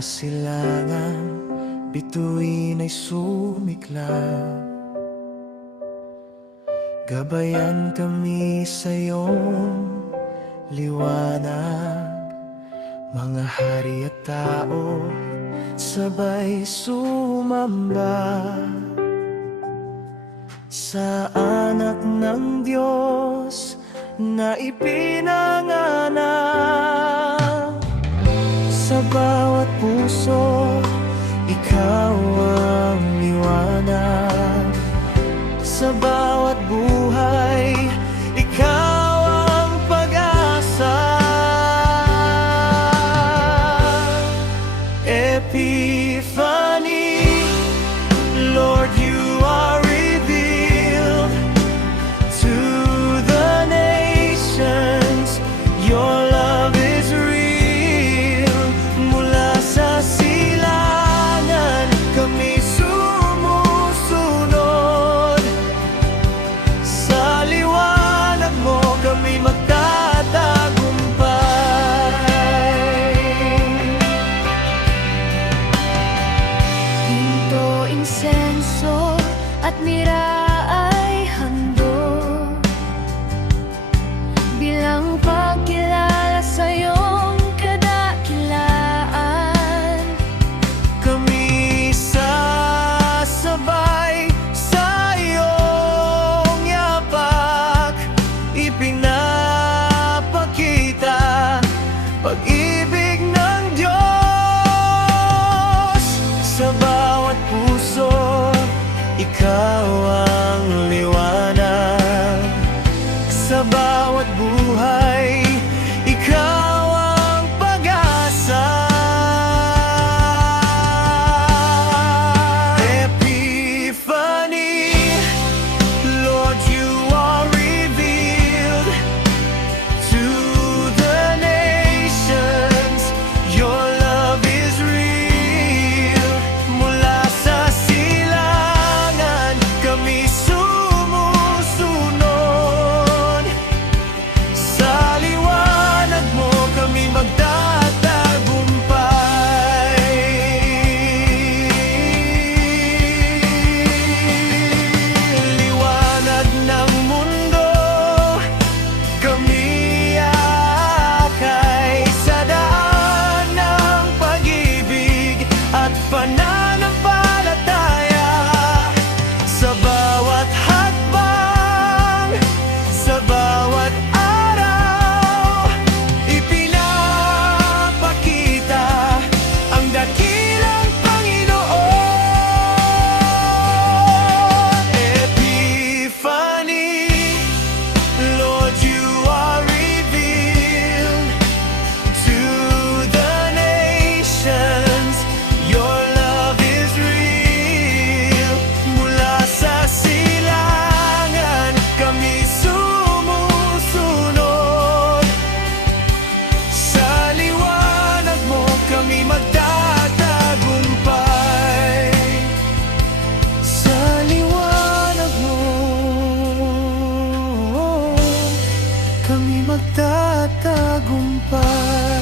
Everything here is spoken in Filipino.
silangan, bituin ay sumiklab. Gabayan kami sa iyong liwanag. Mga hari at tao sabay sumamba sa anak ng Diyos na ipinanganak. Sa bawat puso, ikaw ang liwanag. Sa bawat buhay, ikaw ang pag-asa. Epiphany, Lord, you are revealed to the nations. Your love is real. Mula sa silangan, kami sumusunod. Sa liwanag mo, kami magtatagumpay. Ginto, insenso at mira ay handog bilang pagkilala sa iyong kadakilaan. Kami sasabay sa iyong yapak, ipinapakita pag-ibig ng Diyos. Sa bawat puso, ikaw ang liwanag. Sa bawat buhay, ikaw ang pag-asa. Epiphany, Lord, you are revealed to the nations. Your love is real. Mula sa silangan, kami sumusunod. Sa liwanag mo, kami magtatagumpay. Liwanag ng mundo, kami akay sa daan ng pag-ibig at pananampalataya. Sa bawat hakbang, sa bawat araw, ipinapakita ang dakilang Panginoon. Epiphany, Lord, you are revealed to the nations. Your love is real. Mula sa silangan, kami sumusunod. Sa liwanag mo, kami magtatagumpay. Sa liwanag mo, kami magtatagumpay.